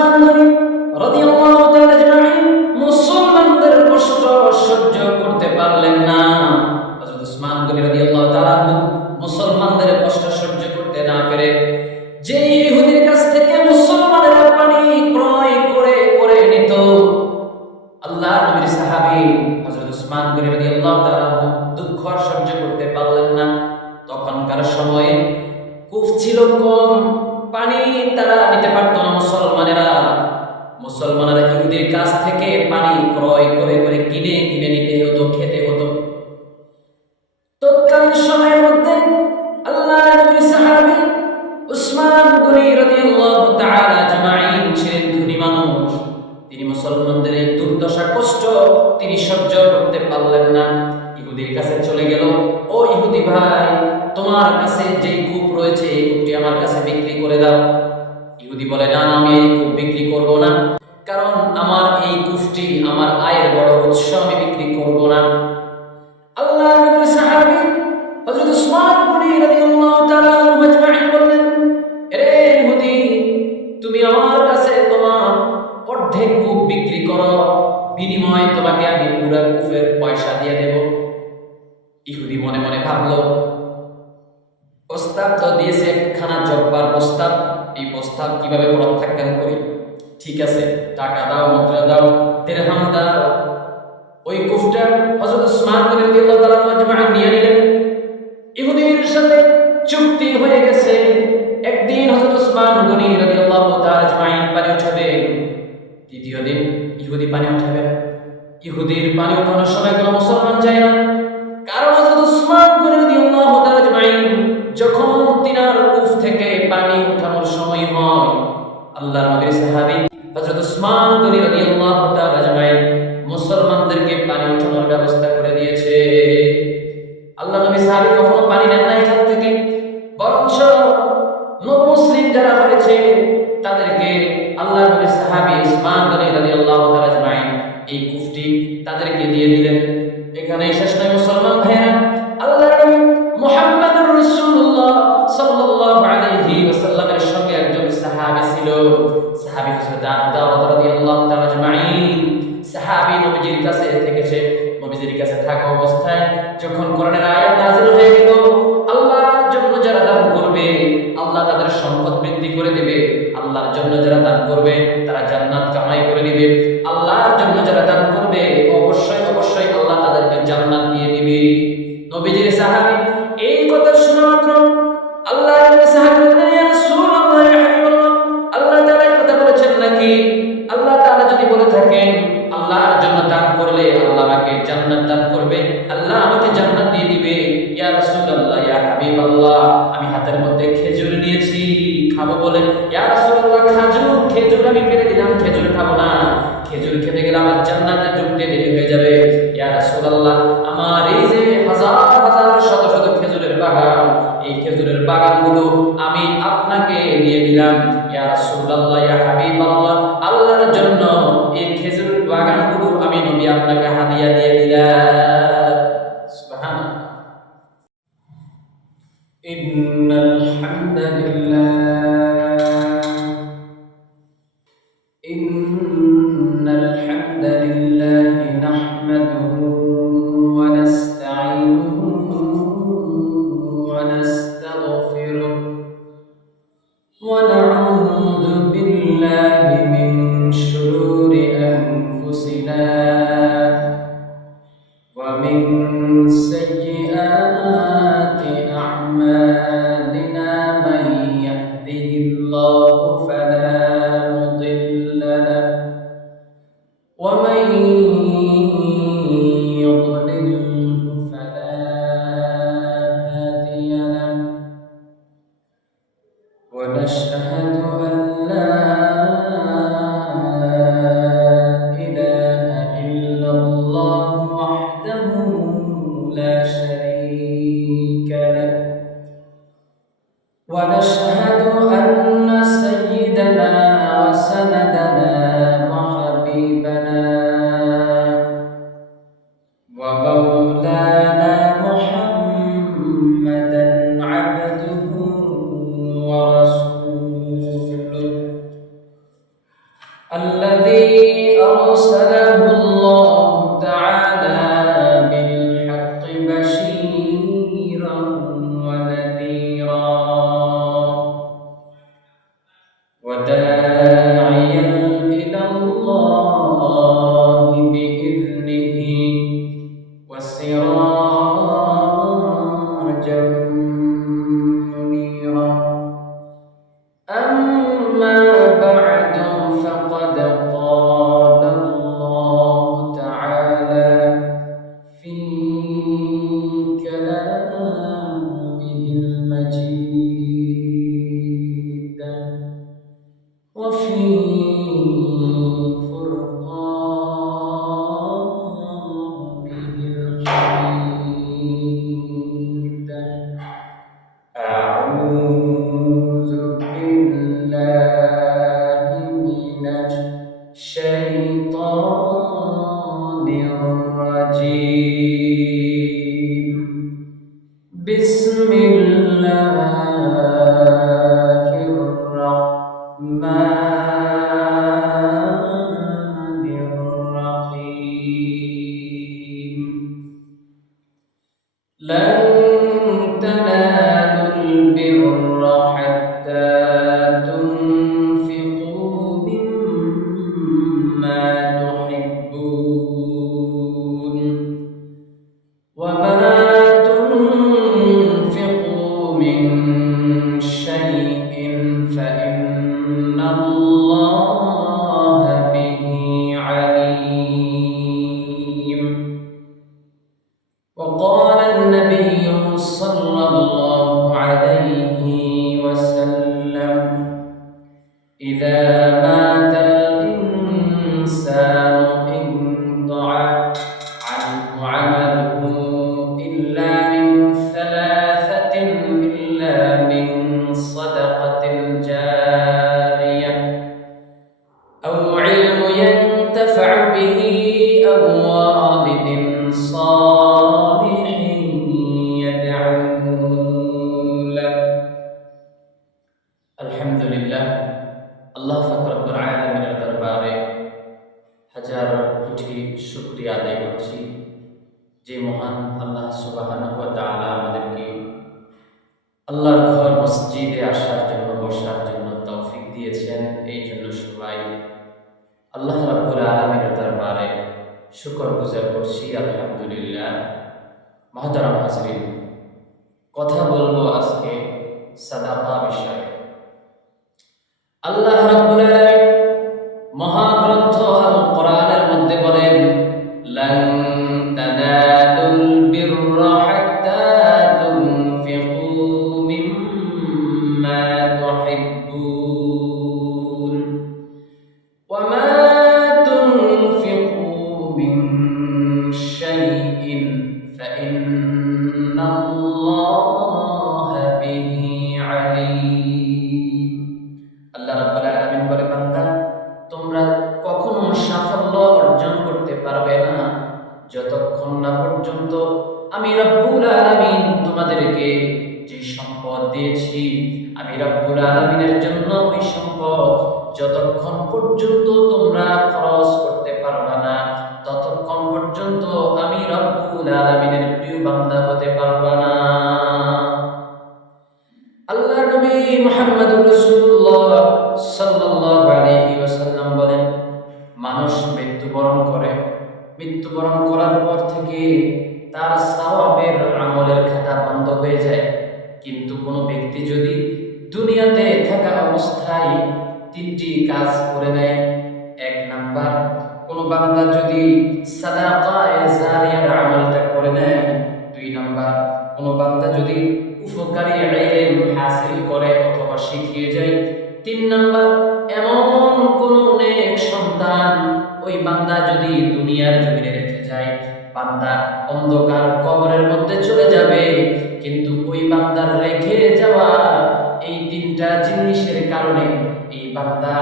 উসমান মুসলমানেরা মুসলমানেরা ইহুদির কাছ থেকে পানি ক্রয় করে করে কিনে কিনে নিতে হতো, খেতে হতো। আমি এই কূপ বিক্রি করব না। কারণ আমার এই কূপটি আমার আয়ের বড় উৎস আমি বিক্রি করব না। আল্লাহ সাহাবী হযরত উসমান গনি রাদিয়াল্লাহু তাআলা এই কীভাবে প্রত্যাখ্যান করি? ঠিক আছে, টাকা দাও, মুদ্রা দাও দিরহাম দাও। ওই কুফটা হযরত উসমান রাদিয়াল্লাহু তাআলা মাজমাআ নিয়ে নিলেন। ইহুদির সাথে চুক্তি হয়ে গেছে। একদিন হযরত উসমান গনি রাদিয়াল্লাহু তাআলা আজমাইন পানি উঠাবে। দ্বিতীয় দিন ইহুদি পানি উঠাবে। ইহুদির পানি উঠানোর সময় কোনো মুসলমান যায় না। আল্লাহর নবীর সাহাবী হযরত উসমান গনি রাদিয়াল্লাহু তাআলা আজমাইন মুসলমানদেরকে পানি উঠানোর ব্যবস্থা করে দিয়েছে। আল্লাহ নবী সাহাবী কখনো পানি নেন না এখান থেকে। বরঞ্চ নবমুসলিম যারা হয়েছে তাদেরকে আল্লাহ নবীর সাহাবী উসমান গনি রাদিয়াল্লাহু তাআলা আজমাইন এই কুফটি তাদেরকে দিয়ে দিলেন। এখানে শেষ নয় মুসলমান। সাহাবী হযরত আবু রাদিয়াল্লাহু তাআলা আজমাইন। সাহাবী নবীজির কাছে থেকেছে নবীজির কাছে থাকা অবস্থায় যখন কোরআনের আয়াত নাযিল হয়ে গেল, আল্লাহর জন্য যারা দান করবে, আল্লাহ তাদের সম্পদ বৃদ্ধি করে দেবে। আল্লাহর জন্য যারা দান করবে, তারা জান্নাত কামাই করে দিবে। আল্লাহর জন্য যারা দান করবে, অবশ্যই অবশ্যই আল্লাহ তাদেরকে জান্নাত দিয়ে দিবে। নবীজির সাহাবী এই কথা শোনা মাত্র আল্লাহর জন্য এই খেজুর বাগানগুলো আমি নবী আপনাকে হাদিয়া দিয়ে দিলাম। الذي أرسله الله تعالى الشيطان الرجيم مَا হাজার কোটি শুক্রিয়া আদায় করছি। যে মহান আল্লাহ সুবাহান আমাদেরকে আল্লাহর ঘর মসজিদে আসার জন্য, বসার জন্য তৌফিক দিয়েছেন, এই জন্য সবাই আল্লাহ রাব্বুল আলামিনের দরবারে শুকর গুজার করছি, আলহামদুলিল্লাহ। মহতারাম হাজরিন, কথা বলব আজকে সাদাকা বিষয়ে। আল্লাহ রাব্বুল আলামিন মহাগ্রন্থ যতক্ষণ না পর্যন্ত আমি রব্বুল আলামিন তোমাদেরকে যে সম্পদ দিয়েছি, আমি রব্বুল আলামিনের জন্য ওই সম্পদ যতক্ষণ পর্যন্ত তোমরা খরচ করতে পারবে না ততক্ষণ পর্যন্ত আমি রব্বুল আলামিনের প্রিয় বান্দা হতে পারবে না। আল্লাহ নবী মুহাম্মদুর রাসূলুল্লাহ সাল্লাল্লাহু আলাইহি ওয়াসাল্লাম বলেন, মানুষ মৃত্যুবরণ করে। মৃত্যুবরণ করার পর থেকে তার সওয়াবের আমলের খাতা বন্ধ হয়ে যায়। কিন্তু কোনো ব্যক্তি যদি দুনিয়াতে থাকা অবস্থায় তিনটি কাজ করে নেয়, এক নাম্বার, কোনো বান্দা যদি সাদাকা জারিয়ার আমলটা করে নেয়, দুই নাম্বার, কোনো বান্দা যদি উপকারী ইলম হাসিল করে অথবা শিখিয়ে যায়, তিন নাম্বার, এমন কোন নেক সন্তান ওই বান্দা যদি দুনিয়ার জমিনে রেখে যায়, বান্দা অন্ধকার কবরের মধ্যে চলে যাবে। কিন্তু ওই বান্দার রেখে যাওয়া এই তিনটা জিনিসের কারণে এই বান্দা,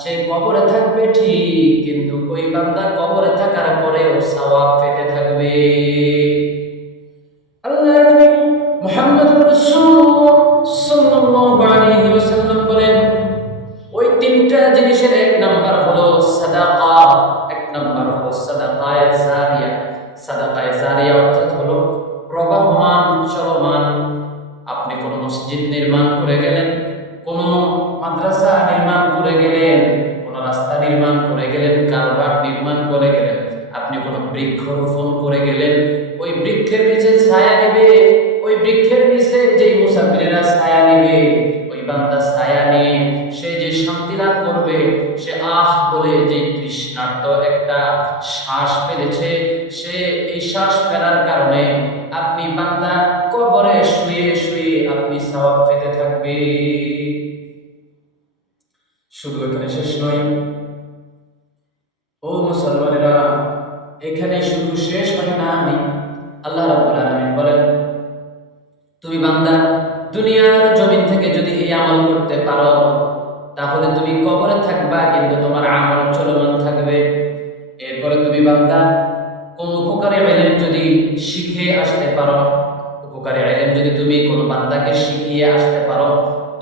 সে কবরে থাকবে ঠিক, কিন্তু ওই বান্দা কবরে থাকার পরেও সওয়াব পেতে থাকবে। আল্লাহ নবী মুহাম্মদুর রাসূলুল্লাহ সাল্লাল্লাহু আলাইহি Deus. শ্বাস ফেলেছে, সে এই শ্বাস ফেলার কারণে আপনি বান্দা কবরে শুয়ে শুয়ে আপনি সওয়াব পেতে থাকবে শুধু এখানে শেষ নয়, ও মুসলমানেরা, এখানে শুধু শেষ হয় না, আমি আল্লাহ রাব্বুল বলেন, তুমি বান্দা, দুনিয়ার জমিন থেকে যদি এই আমল করতে পারো, তাহলে তুমি কবরে থাকবা, কিন্তু তোমার আমল চলমান থাকবে। এরপরে তুমি বান্দা, কোন উপকারে ইলম যদি শিখে আসতে পারো, উপকারে ইলম যদি তুমি কোন বান্দাকে শিখিয়ে আসতে পারো,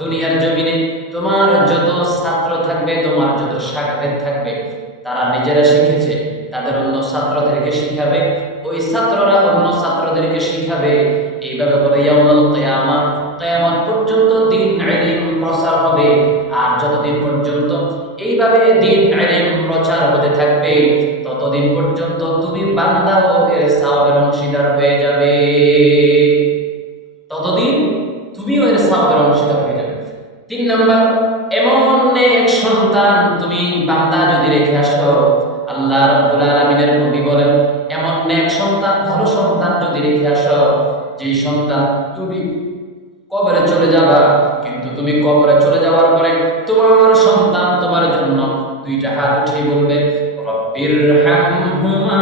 দুনিয়ার জমিনে তোমার যত ছাত্র থাকবে, তোমার যত সাগরেদ থাকবে, তারা নিজেরা শিখেছে, তাদের অন্য ছাত্রদেরকে শিখাবে, ওই ছাত্ররা অন্য ছাত্রদেরকে শিখাবে। এইভাবে করে ইয়াউমুল কিয়ামা কিয়ামত পর্যন্ত দিন ইলম প্রচার হবে, আর যতদিন পর্যন্ত এইভাবে দিন ইলম প্রচার হতে থাকবে, ততদিন পর্যন্ত তুমি বান্দাও এর সওয়াবের অংশীদার হয়ে যাবে। ততদিন তুমিও এর সওয়াবের অংশীদার হয়ে যাবে। তিন নাম্বার, এমন এক সন্তান তুমি বান্দা যদি রেখে আসো, আল্লাহ রাব্বুল আলামিনের নবী বলেন, এমন নেক সন্তান, ভালো সন্তান যদি রেখে আসো যে সন্তান তুমি কবরে চলে যাবা। কিন্তু তুমি কবরে চলে যাওয়ার পরে তোমার সন্তান তোমার জন্য দুইটা হাত উঠিয়ে বলবে রব্বির হামহুমা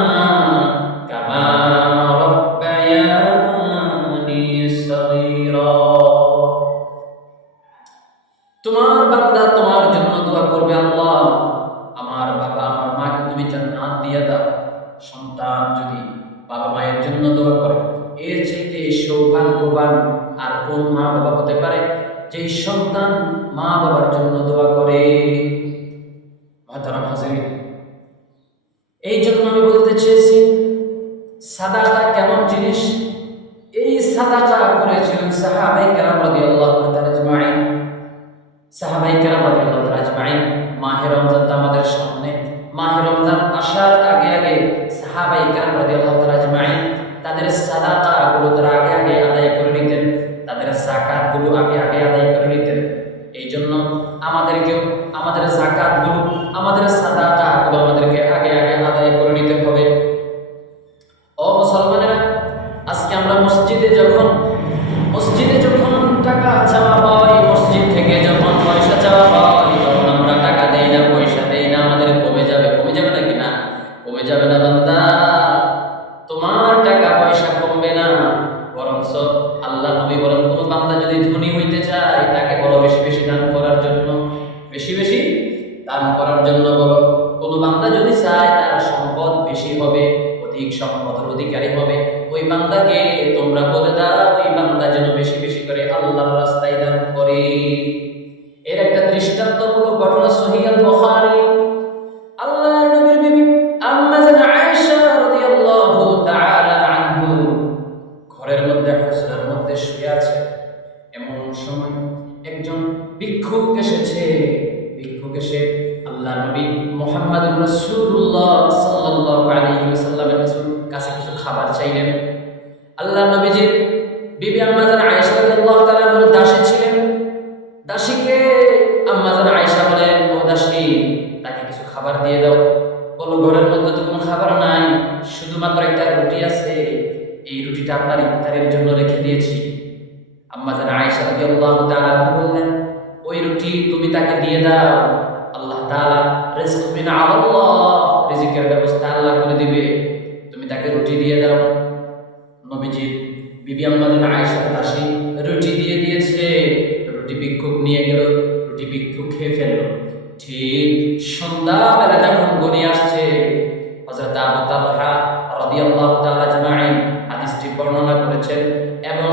অধিক সম্পদের অধিকারী হবে। ওই বান্দাকে তোমরা বলে দাও, ওই বান্দা যেন বেশি বেশি করে আল্লাহর রাস্তায় দান করে। এর একটা দৃষ্টান্তমূলক ঘটনা সহিয়াল বুখারী খাবার চাইলেন। আল্লাহ নবীজির বিবি আম্মা তাকে রুটি দিয়ে দাও। নবীজি, বিবি আম্মা জান আয়েশা দাসী, রুটি দিয়ে দিয়েছে। রুটি ভিক্ষুক নিয়ে গেল, রুটি ভিক্ষুক খেয়ে ফেলল। ঠিক সন্ধ্যাবেলা যখন গড়িয়ে আসছে, হযরত আবু তালহা বর্ণনা করেছেন এবং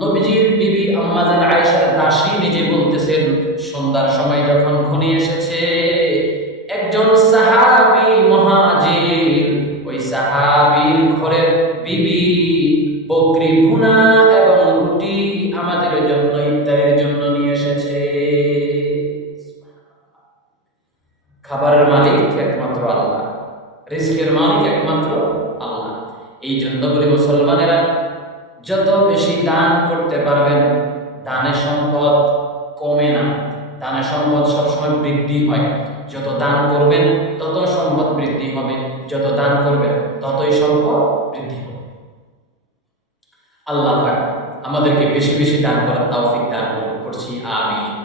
নবীজির বিবি আম্মা জান আয়েশার দাসী নিজে বলতেছেন, সন্ধ্যার সময় যখন ঘনিয়ে এসেছে বিবি বকরি ভুনা আল্লাহ আমাদেরকে বেশি বেশি দান করার তাওফিক দান করছি আমিন।